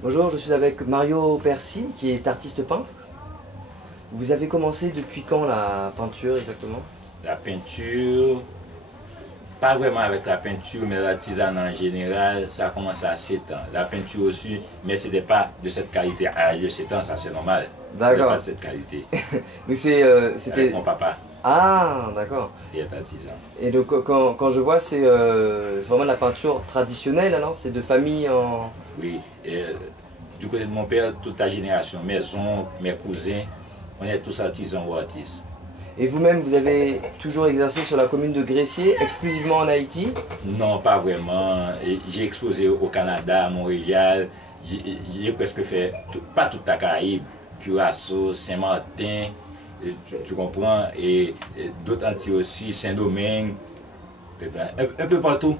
Bonjour, je suis avec Mario Percy, qui est artiste peintre. Vous avez commencé depuis quand la peinture exactement? La peinture, pas vraiment avec la peinture, mais l'artisanat en général, ça a commencé à 7 ans. La peinture aussi, mais ce n'était pas de cette qualité. À l'âge de 7 ans, ça c'est normal. D'accord. Pas de cette qualité. Mais c'était... Avec mon papa, Ah, d'accord. il est artisan. Et donc quand je vois, c'est vraiment de la peinture traditionnelle, alors? C'est de famille en... Oui, et, du côté de mon père, toute la génération, mes oncles, mes cousins, on est tous artisans ou artistes. Et vous-même, vous avez toujours exercé sur la commune de Gressier, exclusivement en Haïti? Non, pas vraiment. J'ai exposé au Canada, à Montréal. J'ai presque fait, pas toute la Caraïbe, Curaçao, Saint-Martin, tu comprends, et d'autres Antilles aussi, Saint-Domingue, un peu partout.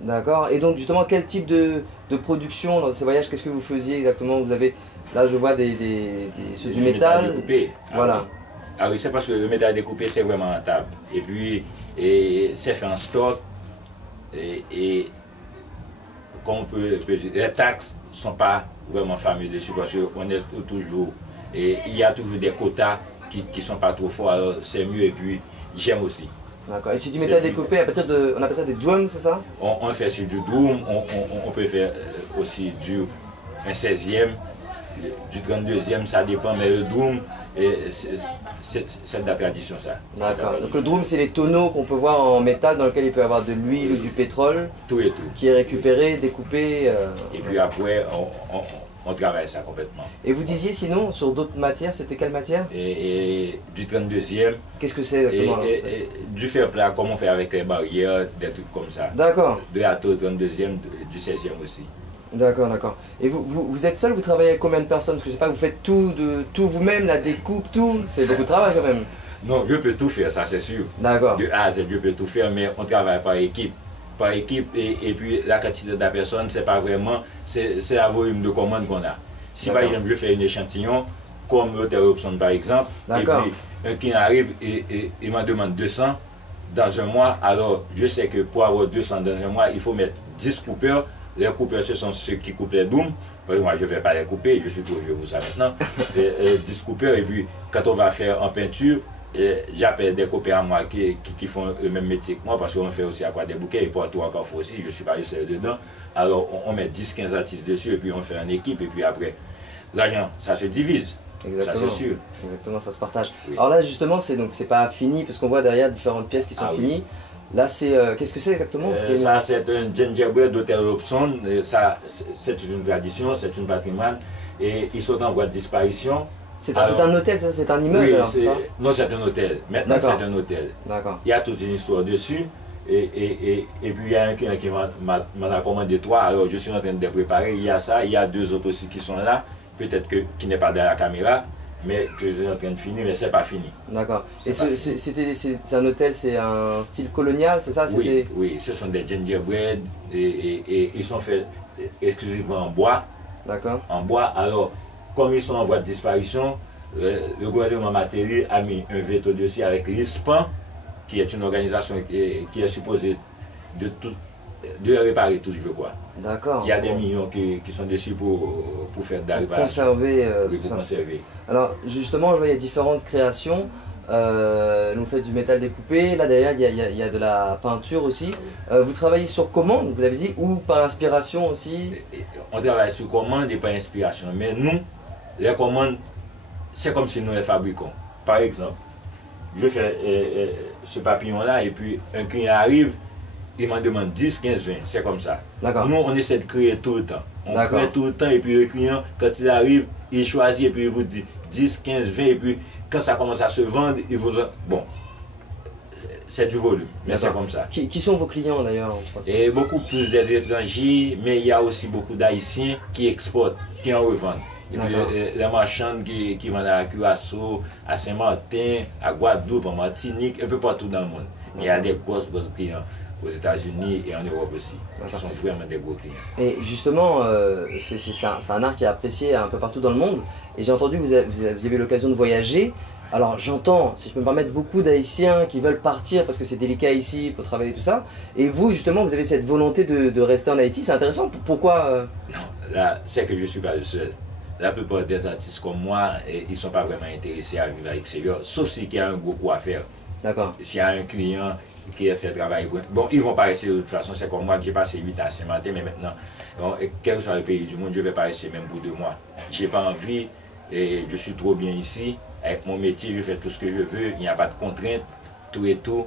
D'accord. Et donc justement, quel type de production dans ces voyages, qu'est-ce que vous faisiez exactement? Vous avez, là je vois ceux du métal. Découpé. Voilà. Ah oui, c'est parce que le métal découpé, c'est vraiment rentable. Et puis, c'est fait en stock. Et comme on peut dire, les taxes ne sont pas vraiment fameux dessus parce qu'on est toujours. Et il y a toujours des quotas qui ne sont pas trop forts, alors c'est mieux. Et puis, j'aime aussi. D'accord. Et c'est du métal découpé à partir de, on appelle ça des drums, c'est ça? On fait sur du doom, on peut faire aussi un 16e, du 32e, ça dépend, mais le doom, c'est de la tradition ça. D'accord. Donc le drum, c'est les tonneaux qu'on peut voir en métal dans lequel il peut y avoir de l'huile ou du pétrole. Tout et tout. Qui est récupéré, découpé. Et puis après, on travaille ça complètement. Et vous disiez sinon, sur d'autres matières, c'était quelle matière? Et du 32e. Qu'est-ce que c'est exactement? Et du fer plat, comme on fait avec les barrières, des trucs comme ça. D'accord. De la taux 32e, du 16e aussi. D'accord, d'accord. Et vous êtes seul, vous travaillez avec combien de personnes? Parce que je sais pas, vous faites tout vous-même, la découpe, tout. C'est beaucoup de travail quand même. Non, je peux tout faire, ça c'est sûr. D'accord. De A à Z, je peux tout faire, mais on travaille par équipe. Par équipe, et puis la quantité de la personne, c'est pas vraiment, c'est la volume de commande qu'on a. Si par exemple je fais un échantillon, comme l'hôtel Robson par exemple, et puis un client arrive et il me demande 200 dans un mois, alors je sais que pour avoir 200 dans un mois, il faut mettre 10 coupeurs. Les coupeurs, ce sont ceux qui coupent les dômes. Moi, je ne vais pas les couper, je suis trop vieux pour ça maintenant. 10 coupeurs, et puis quand on va faire en peinture, j'appelle des copains à moi qui font le même métier que moi, parce qu'on fait aussi à quoi des bouquets, et pour tout encore aussi, je ne suis pas le seul dedans. Alors on met 10-15 artistes dessus, et puis on fait une équipe, et puis après, l'argent, ça se divise. Exactement. Ça c'est sûr. Exactement, ça se partage. Oui. Alors là justement, c'est pas fini, parce qu'on voit derrière différentes pièces qui sont finies. Oui. Là, c'est qu'est-ce que c'est exactement? Ça, c'est un gingerbread d'hôtel Robson. Ça, c'est une tradition, c'est un patrimoine. Et ils sont en voie de disparition. C'est un hôtel, ça? C'est un immeuble oui, alors, ça? Non, c'est un hôtel. Maintenant, c'est un hôtel. D'accord. Il y a toute une histoire dessus. Et puis, il y a un client qui m'en a commandé 3. Alors, je suis en train de les préparer. Il y a ça. Il y a 2 autres aussi qui sont là. Peut-être qui n'est pas derrière la caméra. Mais que je suis en train de finir, mais c'est pas fini. D'accord. Et c'est un hôtel, c'est un style colonial, c'est ça? Oui, oui, ce sont des gingerbread et ils sont faits exclusivement en bois. D'accord. En bois, alors, comme ils sont en voie de disparition, le gouvernement Matériel a mis un veto dessus avec l'ISPAN, qui est une organisation qui est supposée de réparer tout, je crois. D'accord. Il y a des millions qui sont dessus pour faire de la réparation. Conserver. Pour conserver. Alors justement, je vois il y a différentes créations. Vous faites du métal découpé, là derrière il y a de la peinture aussi. Vous travaillez sur commande, vous l'avez dit, ou par inspiration aussi? On travaille sur commande et par inspiration. Mais nous, les commandes, c'est comme si nous les fabriquons. Par exemple, je fais ce papillon-là et puis un client arrive, il m'en demande 10, 15, 20, c'est comme ça. Nous, on essaie de créer tout le temps. On crée tout le temps et puis le client, quand il arrive, il choisit et puis il vous dit 10, 15, 20 et puis quand ça commence à se vendre, il vous... Bon, c'est du volume, mais c'est comme ça. Qui sont vos clients d'ailleurs? Et beaucoup plus des étrangers, mais il y a aussi beaucoup d'Haïtiens qui exportent, qui en revendent. Et puis les marchands qui vendent à Curaçao, à Saint-Martin, à Guadeloupe, à Martinique, un peu partout dans le monde. Mais il y a des gros clients aux États-Unis et en Europe aussi, qui sont vraiment des gros clients. Et justement, c'est un art qui est apprécié un peu partout dans le monde. Et j'ai entendu que vous avez l'occasion de voyager. Alors j'entends, si je peux me permettre, beaucoup d'Haïtiens qui veulent partir parce que c'est délicat ici pour travailler tout ça. Et vous, justement, vous avez cette volonté de rester en Haïti. C'est intéressant. Pourquoi Non, là, c'est que je ne suis pas le seul. La plupart des artistes comme moi, ils ne sont pas vraiment intéressés à vivre à l'extérieur, sauf s'il y a un gros coup à faire. D'accord. S'il y a un client qui a fait travail, bon, ils ne vont pas rester de toute façon. C'est comme moi que j'ai passé 8 ans à Saint-Martin, mais maintenant, bon, quel que soit le pays du monde, je ne vais pas rester même pour 2 mois. Je n'ai pas envie, et je suis trop bien ici. Avec mon métier, je fais tout ce que je veux, il n'y a pas de contraintes, tout et tout.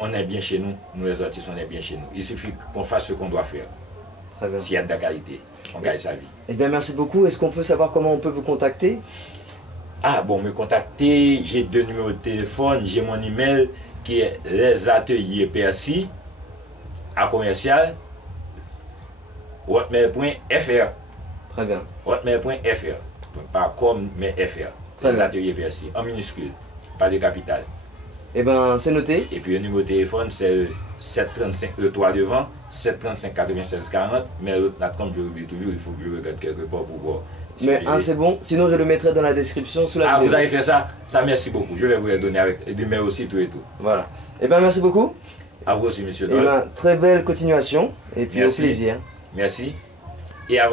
On est bien chez nous, nous les artistes, on est bien chez nous. Il suffit qu'on fasse ce qu'on doit faire. Très bien. S'il y a de la qualité, on gagne sa vie. Eh bien, merci beaucoup. Est-ce qu'on peut savoir comment on peut vous contacter? Ah bon, me contacter, j'ai 2 numéros de téléphone, j'ai mon email qui est lesateliers.percy à commercial hotmail.fr. Très bien. Hotmail.fr. Pas comme, mais FR. Très Les bien. ateliers Percy, en minuscule, pas de capital. Eh bien, c'est noté. Et puis le numéro de téléphone, c'est 735 E3 devant, 735 96 40, mais l'autre, comme je l'oublie toujours, il faut que je regarde quelque part pour voir. Si Mais je un, l'ai. c'est bon. Sinon, je le mettrai dans la description sous la Ah, vidéo. vous avez fait ça? Ça, merci beaucoup. Je vais vous les donner avec des numéros aussi, tout et tout. Voilà. Eh bien, merci beaucoup. À vous aussi, monsieur Eh Doll. bien, très belle continuation. Et puis Merci. au plaisir. Merci. Et avant